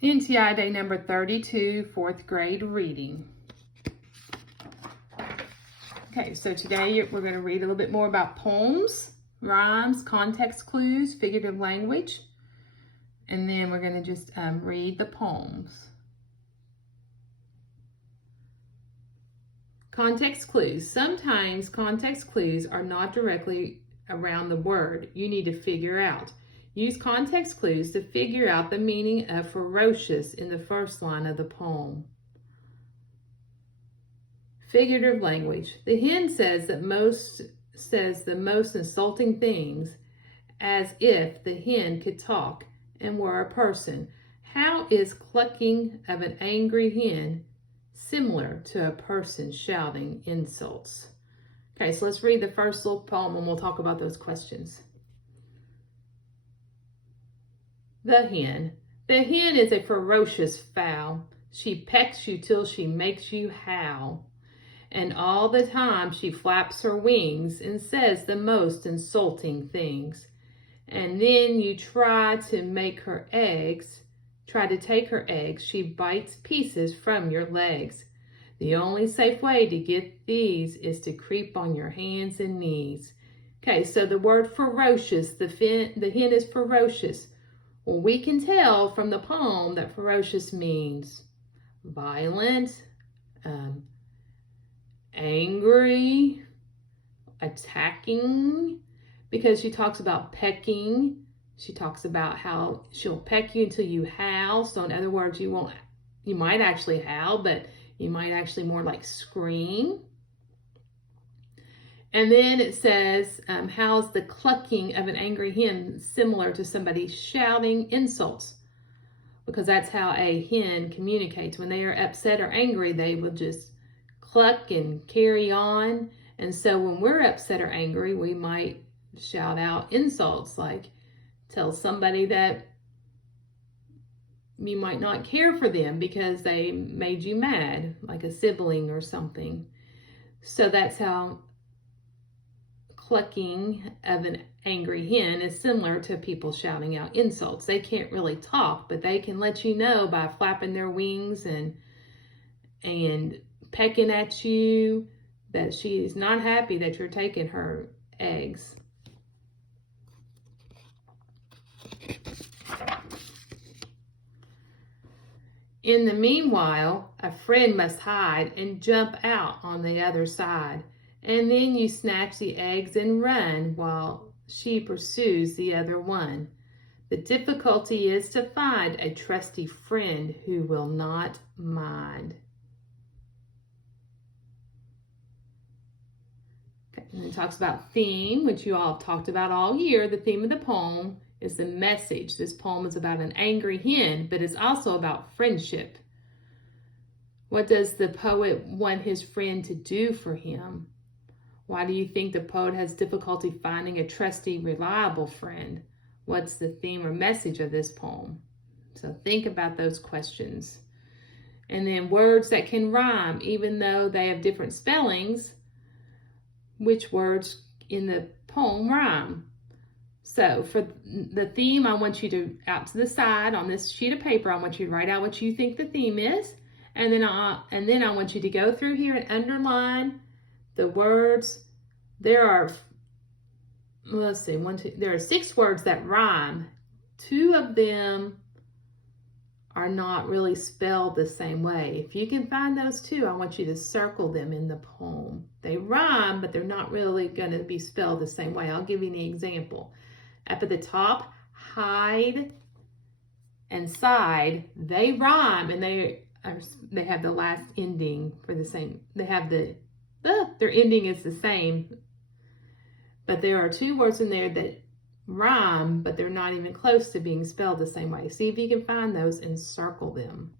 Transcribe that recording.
NTI Day number 32, 4th grade reading. Okay, so today we're going to read a little bit more about poems, rhymes, context clues, figurative language, and then we're going to just read the poems. Context clues. Sometimes context clues are not directly around the word you need to figure out. Use context clues to figure out the meaning of ferocious in the first line of the poem. Figurative language. The hen says the most insulting things as if the hen could talk and were a person. How is clucking of an angry hen similar to a person shouting insults? Okay, so let's read the first little poem and we'll talk about those questions. The hen. The hen is a ferocious fowl. She pecks you till she makes you howl. And all the time she flaps her wings and says the most insulting things. And then you try to take her eggs, she bites pieces from your legs. The only safe way to get these is to creep on your hands and knees. Okay, so the word ferocious, the hen is ferocious. Well, we can tell from the poem that ferocious means violent, angry, attacking, because she talks about pecking. She talks about how she'll peck you until you howl. So in other words, you might actually howl, but you might actually more like scream. And then it says, how's the clucking of an angry hen similar to somebody shouting insults? Because that's how a hen communicates. When they are upset or angry, they will just cluck and carry on. And so when we're upset or angry, we might shout out insults, like tell somebody that you might not care for them because they made you mad, like a sibling or something. So that's how clucking of an angry hen is similar to people shouting out insults. They can't really talk, but they can let you know by flapping their wings and pecking at you that she is not happy that you're taking her eggs. In the meanwhile, a friend must hide and jump out on the other side. And then you snatch the eggs and run while she pursues the other one. The difficulty is to find a trusty friend who will not mind. Okay, and it talks about theme, which you all have talked about all year. The theme of the poem is the message. This poem is about an angry hen, but it's also about friendship. What does the poet want his friend to do for him? Why do you think the poet has difficulty finding a trusty, reliable friend? What's the theme or message of this poem? So think about those questions. And then words that can rhyme, even though they have different spellings, which words in the poem rhyme? So for the theme, I want you to, out to the side on this sheet of paper, I want you to write out what you think the theme is. And then I want you to go through here and underline the words. There are, let's see, there are 6 words that rhyme. 2 of them are not really spelled the same way. If you can find those 2, I want you to circle them in the poem. They rhyme, but they're not really going to be spelled the same way. I'll give you an example. Up at the top, hide and side, they rhyme, and they have the last ending for the same. They have their ending is the same, but there are 2 words in there that rhyme, but they're not even close to being spelled the same way. See if you can find those and circle them.